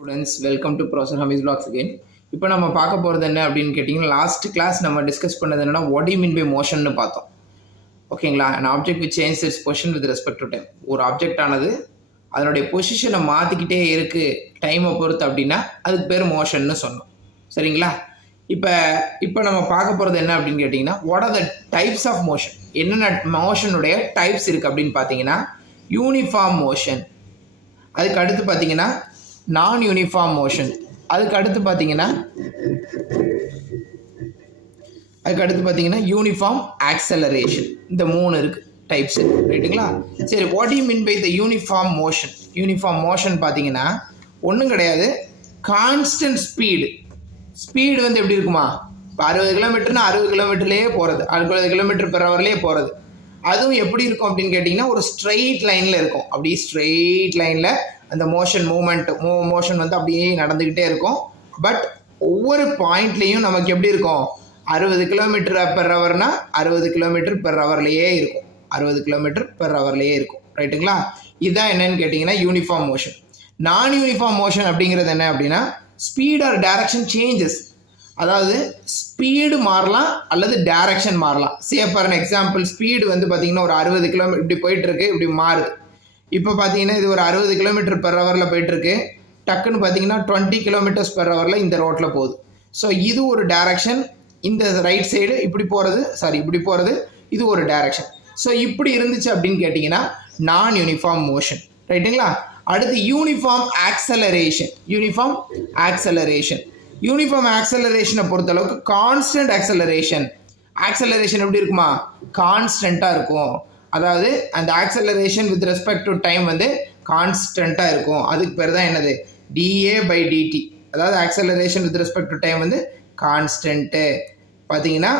Students welcome to professor Hamees vlogs again. இப்போ நம்ம பார்க்க போகிறது என்ன அப்படின்னு கேட்டிங்கன்னா, லாஸ்ட் கிளாஸ் நம்ம டிஸ்கஸ் பண்ணது என்னன்னா, வாட் யூ மீன் பை மோஷன்னு பார்த்தோம். ஓகேங்களா? an object which changes its position with respect to time. ஒரு ஆப்ஜெக்ட் ஆனது அதனுடைய பொசிஷனை மாற்றிக்கிட்டே இருக்குது டைமை பொறுத்து அப்படின்னா அதுக்கு பேர் மோஷன்னு சொன்னோம். சரிங்களா? இப்போ நம்ம பார்க்க போகிறது என்ன அப்படின்னு கேட்டிங்கன்னா, what are the types of motion, என்னென்ன மோஷனுடைய டைப்ஸ் இருக்குது அப்படின்னு பார்த்தீங்கன்னா, யூனிஃபார்ம் மோஷன், அதுக்கு அடுத்து பார்த்தீங்கன்னா நான் யூனிஃபார்ம் மோஷன், அதுக்கு அடுத்து பார்த்தீங்கன்னா யூனிஃபார்ம் ஆக்சலரேஷன். இந்த மூணு இருக்குது டைப்ஸ், ரைட்டுங்களா? சரி, what you mean by the uniform motion? Uniform motion பார்த்தீங்கன்னா ஒன்றும் கிடையாது, கான்ஸ்டன்ட் ஸ்பீடு வந்து எப்படி இருக்குமா, இப்போ 60 கிலோமீட்டர்னா 60 கிலோமீட்டர்லேயே போகிறது, 60 கிலோமீட்டர் பெர் ஹவர்லேயே போகிறது. அதுவும் எப்படி இருக்கும் அப்படின்னு கேட்டிங்கன்னா, ஒரு ஸ்ட்ரெயிட் லைனில் இருக்கும். அப்படி ஸ்ட்ரெயிட் லைனில் அந்த மோஷன் வந்து அப்படியே நடந்துக்கிட்டே இருக்கும். பட் ஒவ்வொரு பாயிண்ட்லேயும் நமக்கு எப்படி இருக்கும், 60 கிலோமீட்டர் பெர் ஹவர்னா 60 கிலோமீட்டர் பெர் ஹவர்லேயே இருக்கும், 60 கிலோமீட்டர் பெர் ஹவர்லேயே இருக்கும், ரைட்டுங்களா? இதுதான் என்னன்னு கேட்டிங்கன்னா யூனிஃபார்ம் மோஷன். நான் யூனிஃபார்ம் மோஷன் அப்படிங்கிறது என்ன அப்படின்னா, ஸ்பீட் ஆர் டைரக்ஷன் சேஞ்சஸ், அதாவது ஸ்பீடு மாறலாம் அல்லது டைரக்ஷன் மாறலாம். சே ஃபார் எக்ஸாம்பிள், ஸ்பீடு வந்து பார்த்திங்கன்னா ஒரு 60 கிலோமீட்டர் இப்படி போயிட்டுருக்கு, இப்படி மாறுது. இப்போ பார்த்தீங்கன்னா இது ஒரு 60 கிலோமீட்டர் பெர் ஹவரில் போயிட்டுருக்கு, டக்குன்னு பார்த்தீங்கன்னா 20 கிலோமீட்டர்ஸ் பெர் ஹவரில் இந்த ரோட்டில் போகுது. ஸோ இது ஒரு டைரக்ஷன், இந்த ரைட் சைடு இப்படி போகிறது இது ஒரு டைரக்ஷன். ஸோ இப்படி இருந்துச்சு அப்படின்னு கேட்டிங்கன்னா நான் யூனிஃபார்ம் மோஷன், ரைட்டுங்களா? அடுத்து யூனிஃபார்ம் ஆக்சலரேஷனை பொறுத்தளவுக்கு கான்ஸ்டன்ட் ஆக்சலரேஷன் எப்படி இருக்குமா, கான்ஸ்டண்ட்டாக இருக்கும். அதாவது அந்த acceleration with respect to time வந்து கான்ஸ்டண்ட்டாக இருக்கும். அதுக்கு பேர் தான் என்னது, dA/dt. அதாவது acceleration with respect to time வந்து கான்ஸ்டன்ட்டு. பார்த்தீங்கன்னா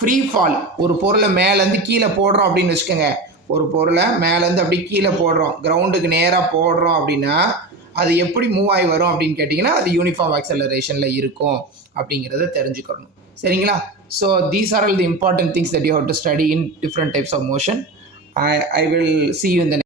ஃப்ரீ ஃபால், ஒரு பொருளை மேலேருந்து கீழே போடுறோம் அப்படின்னு வச்சுக்கோங்க, ஒரு பொருளை மேலேருந்து அப்படி கீழே போடுறோம், கிரவுண்டுக்கு நேராக போடுறோம் அப்படின்னா அது எப்படி மூவ் ஆகி வரும் அப்படின்னு கேட்டிங்கன்னா அது யூனிஃபார்ம் ஆக்சலரேஷனில் இருக்கும் அப்படிங்கிறத தெரிஞ்சுக்கணும். சரிங்களா? So these are all the important things that you have to study in different types of motion. I will see you in the next